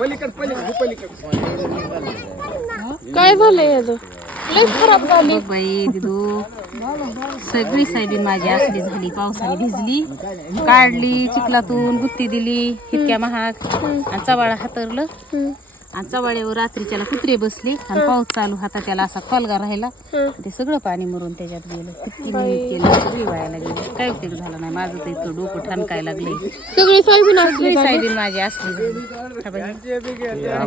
पलीकड पलीकड पलीकड. काय झालंय याचं लय खराब झाली. बघ बाई दिदू. सगळी सोयाबीन माझी असली झाली पावसाने भिजली. काढली चिखलातून गुत्ती दिली इतक्या महाग. आणि चवाळा हातरलं. आणि चवाळ्यावर रात्रीच्याला कुत्रे बसले आणि पाऊस चालू हाता त्याला असा खोलगा राहिला. ते सगळं पाणी मरून त्याच्यात गेलं. किती मेहनत केलं सगळी गेली काय उपयोग झाला नाही माझं तर इतकं डोकं ठणकाय लागले सगळी सोयाबीन असली सगळी सोयाबीन माझी असली. हा बाई.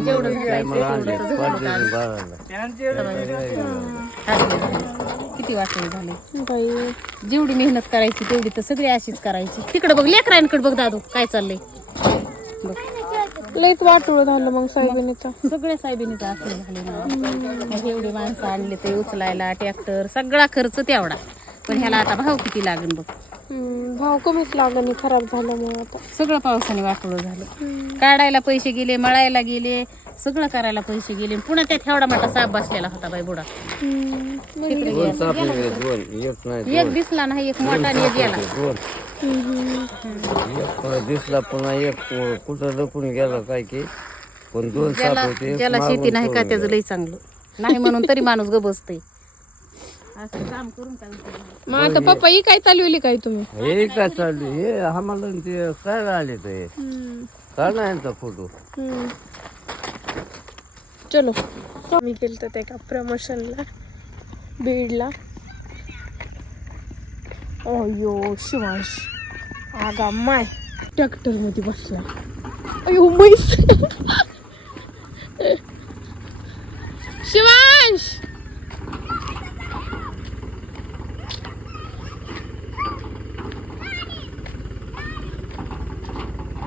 जेवढं तेवढं तर झालं. असले झाले. किती वाटले झाले? बाई. जेवढी मेहनत करायची तेवढी तर सगळी अशीच करायची. तिकडे बघ लेकरांकडे बघ दादू काय चाललंय. बघ. लयच वाटोळ झालं मग सोयाबीनचं सगळे साहेबीनीचं असं झाले ना. मग एवढी माणसं आणली ते उचलायला ट्रॅक्टर सगळा खर्च तेवढा. पण ह्याला आता भाव किती लागेल बघ? हम्म, भाव कमीच लागला खराब झाल्यामुळे आता. सगळं पावसाने वाटोळं झालं. काढायला पैसे गेले मळायला गेले सगळं करायला पैसे गेले. पुन्हा त्यात एवढा मोठा साप बसलेला होता बाई बुडा. हम्म, तिकडे गेला. एक दिसला नाही एक मोठा आणि एक गेला. दिसला पुन्हा एक कुठं लपून गेला काय की पण दोन साप ज्याला होते ज्याला शेती नाही का त्याचं लई चांगलं. नाही म्हणून तरी माणूस ग बसतय. मग आता पप्पा ही काय चालवली काय तुम्ही? हे काय चालू हे आम्हाला ते काय आले ते? काय नाही यांचा फोटो? हम्म. चलो. मी गेलो तर एका प्रमोशनला बीडला. अयो शिवांश. आगा माय. ट्रॅक्टरमध्ये बसला. अयो म्हैस शिवांश!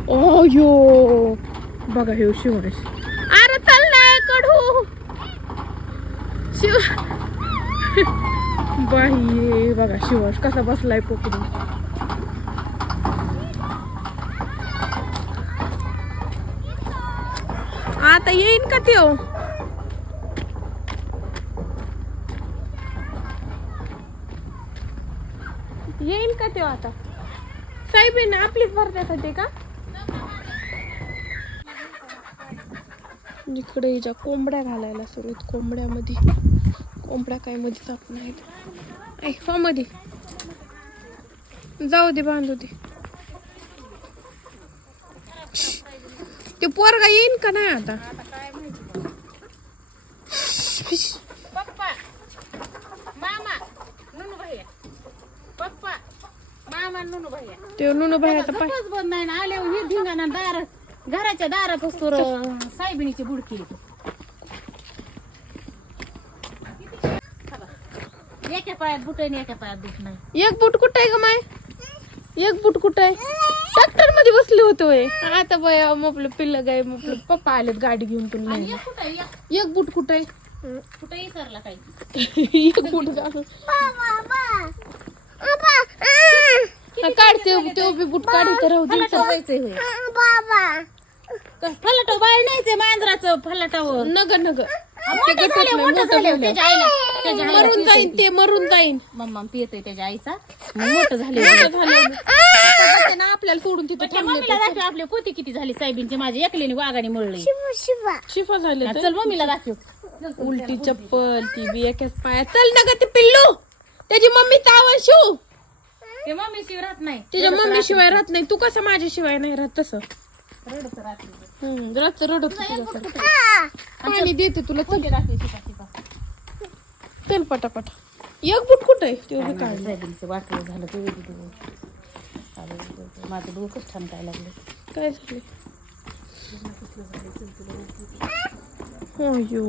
अयो. बघा हे शिवांश. अरे चाललाय कडू. शिव बाई बघा शिवश कसा बसलाय पकडून. आता येईन का त्यो? येईन का त्यो आता? साहेबीन आपलीच भरण्यासाठी का? इकडे हिच्या कोंबड्या घालायला सुरू कोंबड्यामध्ये. कोंबड्या काय मध्ये जात नाहीत ऐ हो मध्ये. जाऊ दे बांधू दे. ते पोरगा येईन का नाही आता? मामा नुनू भैया पप्पा मामा नुनू भैया ते नुनू बाहेरचा पाय बंद नाही ना आले ही धिंगाणा दार घराच्या दारात असतो सायबिणीची बुडकी एका पायात बुट आणि एका पायात बुट नाही. एक बूट कुठं आहे ग माय? एक बूट कुठं आहे? ट्रॅक्टरमध्ये बसले होते होय. आता बाय आपलं पिल्लं गाय आपलं पप्पा आलेत गाडी घेऊन पण आणि नाही एक कुठं आहे? एक. एक बूट कुठं आहे? कुठं विसरला काही. एक बूट झालं काढ ते ते बी बूट काढ इथं राहू दे. फलाटावर जायचंय होय. फलाटाव बाळ मांजराचं फलाटावर. नग नग. मोठं झाले, मोठं झाले. त्याच्या आईला. त्याच्या आईला मरून पितंय जाईन ते. मरून जाईन. मम्मा पियतोय त्याच्या आईचा. मोठं झाले मोठं झालं. आता ते ना आपल्याला सोडून तिथं त्या थांबलं मम्मीला दाखव आपले पोती किती झाली साहेबींची. माझी एकलीने वाघाने मळली. शिफा झाले चल मम्मीला दाखव. उलटी चप्पल ती बी एकाच पायात. चल ना ग ते पिल्लू. त्याची मम्मी चावल शिव. ते मम्मी शिव राहत नाही. त्याच्या मम्मी शिवाय राहत नाही. तू कसं माझ्याशिवाय नाही राहत तसं? रडत राहते हम्म, रडत रडत. पाणी देते तुला. चल. दाखव चल पटापट. एक बुट कुठं आहे? ते बी काढ साहेबींचं वाटलं झालं ते वेगळी माझं डोकंच ठणकाय लागलं. काय झाले? अयो